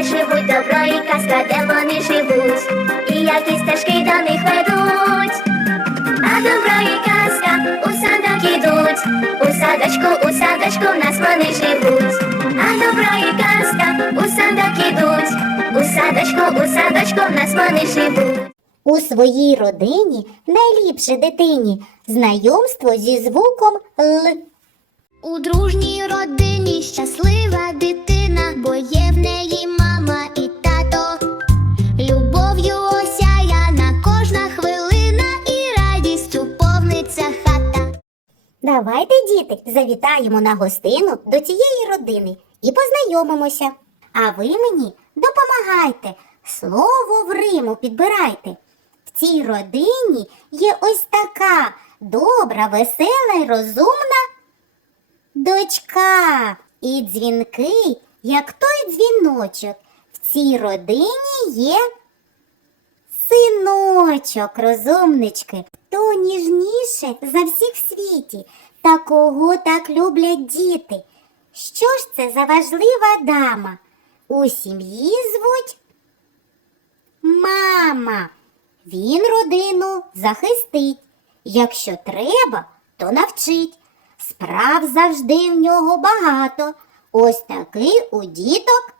де живуть добро і казка, де вони живуть, і які стежки до них ведуть. А добро і казка у садок ідуть, у садочку, у садочку в нас вони живуть. А добро і казка у садок ідуть, у садочку, у садочку в нас вони живуть. У своїй родині найліпше дитині знайомство зі звуком Л. У дружній родині щаслива дитина, бо є в неї мама і тато. Любов'ю осяяна кожна хвилина і радістю повниться хата. Давайте, діти, завітаємо на гостину до цієї родини і познайомимося. А ви мені допомагайте, слово в Риму підбирайте. В цій родині є ось така добра, весела й розумна дочка. І дзвінкий, як той дзвіночок. В цій родині є синочок, розумнички. Хто ніжніше за всіх в світі, та кого так люблять діти. Що ж це за важлива дама? У сім'ї звуть мама. Він родину захистить. Якщо треба, то навчить. Справ завжди в нього багато. Ось такий у діток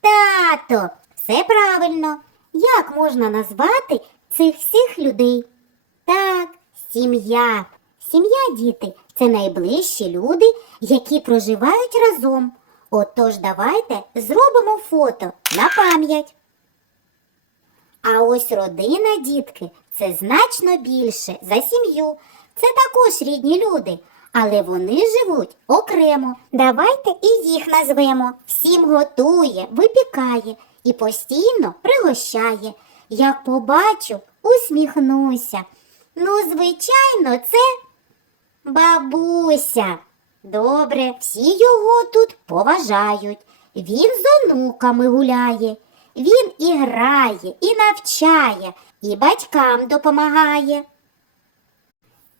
тато. Все правильно. Як можна назвати цих всіх людей? Так, сім'я. Сім'я, діти, це найближчі люди, які проживають разом. Отож, давайте зробимо фото на пам'ять. А ось родина, дітки, це значно більше за сім'ю. Це також рідні люди, але вони живуть окремо. Давайте і їх назвемо. Всім готує, випікає і постійно пригощає. Як побачу, усміхнуся. Ну, звичайно, це бабуся. Добре, всі його тут поважають. Він з онуками гуляє. Він і грає, і навчає, і батькам допомагає.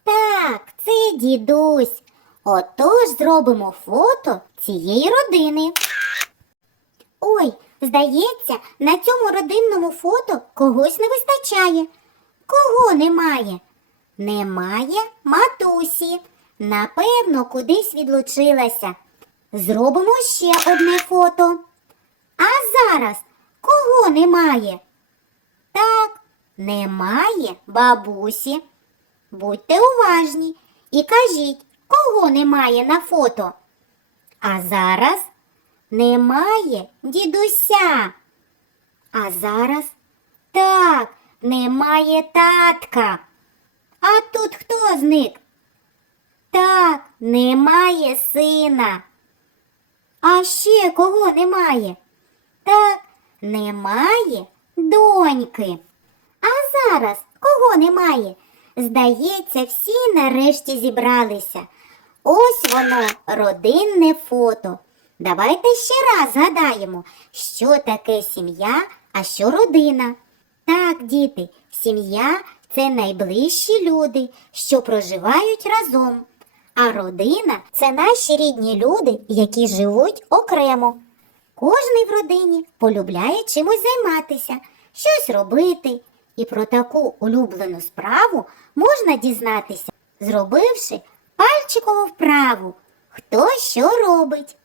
Так, це дідусь. Отож зробимо фото цієї родини. Ой, здається, на цьому родинному фото когось не вистачає. Кого немає? Немає матусі. Напевно, кудись відлучилася. Зробимо ще одне фото. А зараз кого немає? Так, немає бабусі. Будьте уважні і кажіть, кого немає на фото. А зараз немає дідуся. А зараз так, немає татка. А тут хто зник? Так, немає сина. А ще кого немає? Так, немає доньки. А зараз кого немає? Здається, всі нарешті зібралися. Ось воно, родинне фото. Давайте ще раз згадаємо, що таке сім'я, а що родина. Так, діти, сім'я це найближчі люди, що проживають разом. А родина це наші рідні люди, які живуть окремо. Кожний в родині полюбляє чимось займатися, щось робити. І про таку улюблену справу можна дізнатися, зробивши пальчикову вправу, хто що робить.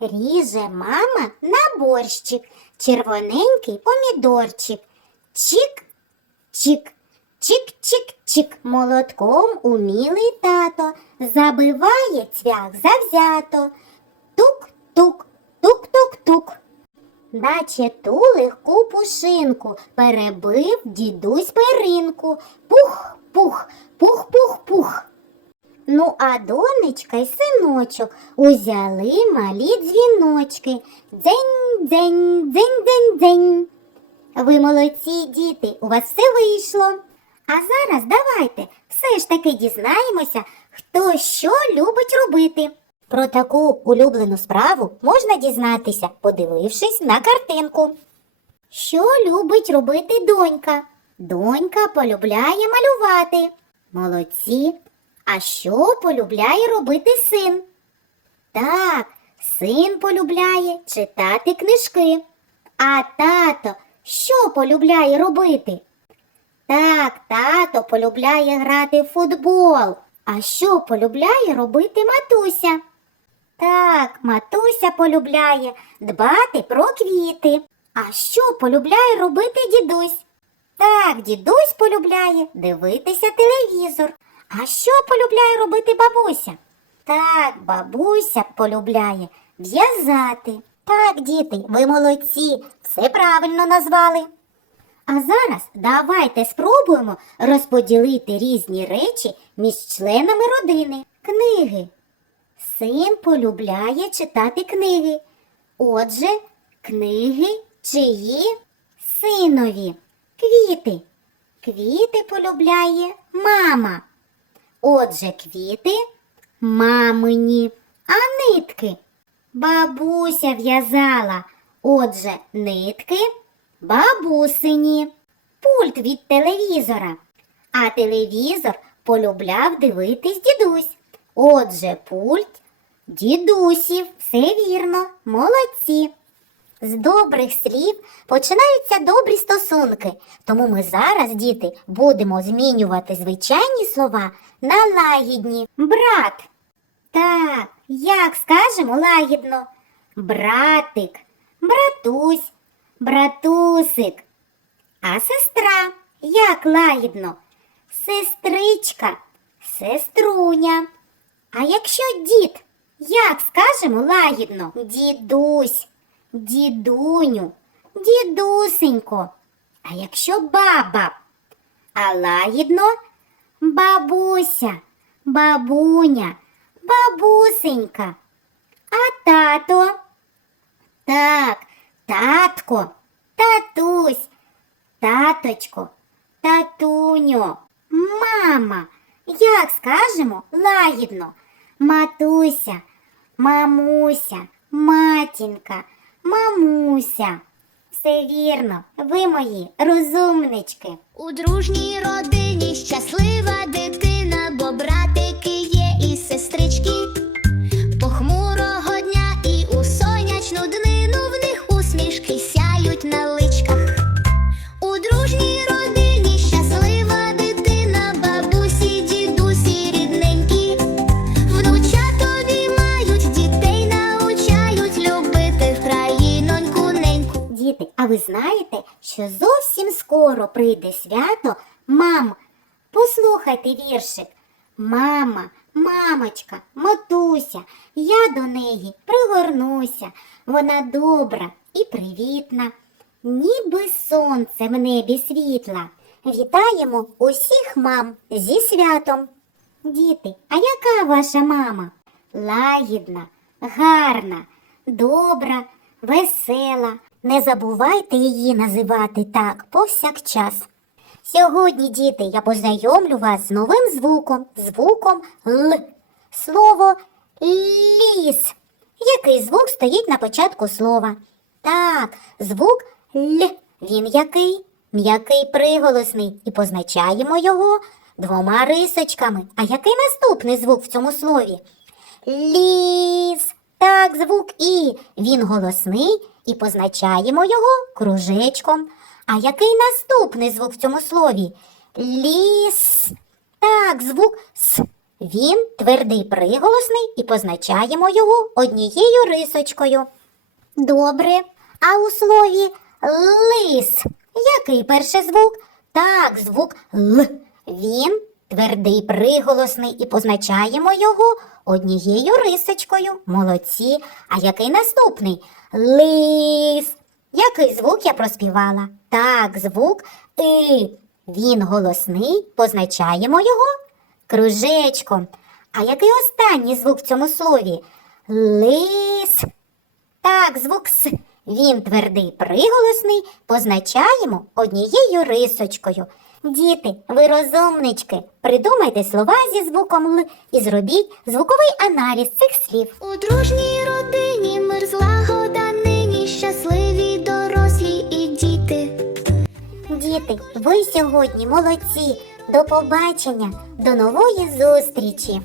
Ріже мама на борщик, червоненький помідорчик. Чик, чик, чик-чик-чик. Молотком умілий тато забиває цвях завзято. Тук-тук, тук-тук-тук. Наче ту легку пушинку перебив дідусь перинку. Пух, пух, пух, пух, пух. Ну, а донечка й синочок узяли малі дзвіночки. Дзень, дзень, дзень, дзень, дзень. Ви молодці, діти, у вас все вийшло. А зараз давайте все ж таки дізнаємося, хто що любить робити. Про таку улюблену справу можна дізнатися, подивившись на картинку. Що любить робити донька? Донька полюбляє малювати. Молодці. А що полюбляє робити син? Так, Син полюбляє читати книжки. А тато що полюбляє робити? Так, тато полюбляє грати в футбол. А що полюбляє робити матуся? Так, матуся полюбляє дбати про квіти. А що полюбляє робити дідусь? Так, дідусь полюбляє дивитися телевізор. А що полюбляє робити бабуся? Так, бабуся полюбляє в'язати. Так, діти, ви молодці, все правильно назвали. А зараз давайте спробуємо розподілити різні речі між членами родини. Книги. Син полюбляє читати книги. Отже, книги чиї синові. Квіти. Квіти полюбляє мама. Отже, квіти мамині, а нитки. Бабуся в'язала. Отже, нитки бабусині. Пульт від телевізора. А телевізор полюбляв дивитись дідусь. Отже, пульт дідусів. Все вірно, молодці. З добрих слів починаються добрі стосунки, тому ми зараз, діти, будемо змінювати звичайні слова на лагідні. Брат. Так, як скажемо лагідно? Братик, братусь, братусик. А сестра, як лагідно? Сестричка, сеструня. А якщо дід, як скажемо лагідно? Дідусь, дідуню, дідусенько. А якщо баба, а лагідно бабуся, бабуня, бабусенька. А тато? Так, татко, татусь, таточко, татуньо, мама. Як скажемо лагідно? Матуся, мамуся, матінка, мамуся. Все вірно, ви мої розумнички. У дружній родині щаслива дитина, бо братики є і сестрички. А ви знаєте, що зовсім скоро прийде свято мам. Послухайте віршик. Мама, мамочка, матуся, я до неї пригорнуся. Вона добра і привітна, ніби сонце в небі світла. Вітаємо усіх мам зі святом. Діти, а яка ваша мама? Лагідна, гарна, добра, весела. Не забувайте її називати так повсякчас. Сьогодні, діти, я познайомлю вас з новим звуком, звуком Л. Слово ліс. Який звук стоїть на початку слова? Так, звук Л. Він який? М'який приголосний і позначаємо його двома рисочками. А який наступний звук в цьому слові? Ліс. Так, звук І. Він голосний і позначаємо його кружечком. А який наступний звук в цьому слові? Ліс. Так, звук С. Він твердий приголосний і позначаємо його однією рисочкою. Добре. А у слові лис. Який перший звук? Так, звук Л. Він твердий приголосний і позначаємо його однією рисочкою. Молодці. А який наступний? Лис. Який звук я проспівала? Так, звук И. Він голосний, позначаємо його кружечком. А який останній звук в цьому слові? Лис. Так, звук С. Він твердий приголосний, позначаємо однією рисочкою. Діти, ви розумнички, придумайте слова зі звуком Л і зробіть звуковий аналіз цих слів. У дружній родині мир злагода нині щасливі дорослі і діти. Діти, ви сьогодні молодці. До побачення, до нової зустрічі!